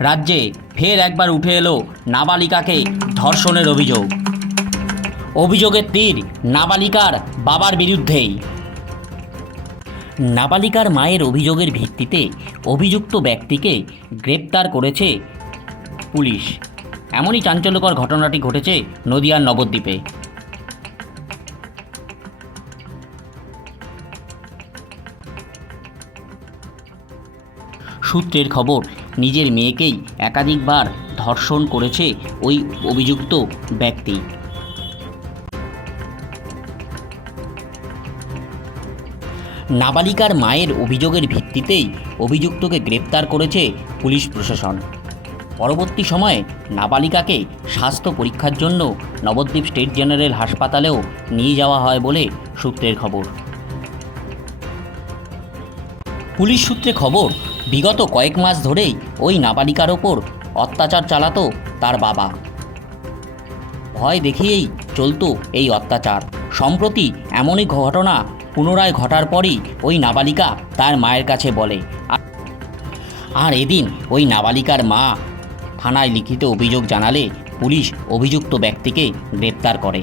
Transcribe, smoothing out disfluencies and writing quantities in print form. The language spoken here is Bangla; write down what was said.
রাজ্যে ফের একবার উঠে এলো নাবালিকাকে ধর্ষণের অভিযোগ। অভিযোগের তীর নাবালিকার বাবার বিরুদ্ধেই। নাবালিকার মায়ের অভিযোগের ভিত্তিতে অভিযুক্ত ব্যক্তিকে গ্রেপ্তার করেছে পুলিশ। এমনই চাঞ্চল্যকর ঘটনাটি ঘটেছে নদিয়ার নবদ্বীপে। সূত্রের খবর, নিজের মেয়েকেই একাধিকবার ধর্ষণ করেছে ওই অভিযুক্ত ব্যক্তি। নাবালিকার মায়ের অভিযোগের ভিত্তিতেই অভিযুক্তকে গ্রেপ্তার করেছে পুলিশ প্রশাসন। পরবর্তী সময়ে নাবালিকাকে স্বাস্থ্য পরীক্ষার জন্য নবদ্বীপ স্টেট জেনারেল হাসপাতালেও নিয়ে যাওয়া হয় বলে সূত্রের খবর। পুলিশ সূত্রে খবর, বিগত কয়েক মাস ধরেই ওই নাবালিকার ওপর অত্যাচার চালাতো তার বাবা। ভয় দেখিয়েই চলতো এই অত্যাচার। সম্প্রতি এমনই ঘটনা পুনরায় ঘটার পরই ওই নাবালিকা তার মায়ের কাছে বলে। আর এদিন ওই নাবালিকার মা থানায় লিখিত অভিযোগ জানালে পুলিশ অভিযুক্ত ব্যক্তিকে গ্রেপ্তার করে।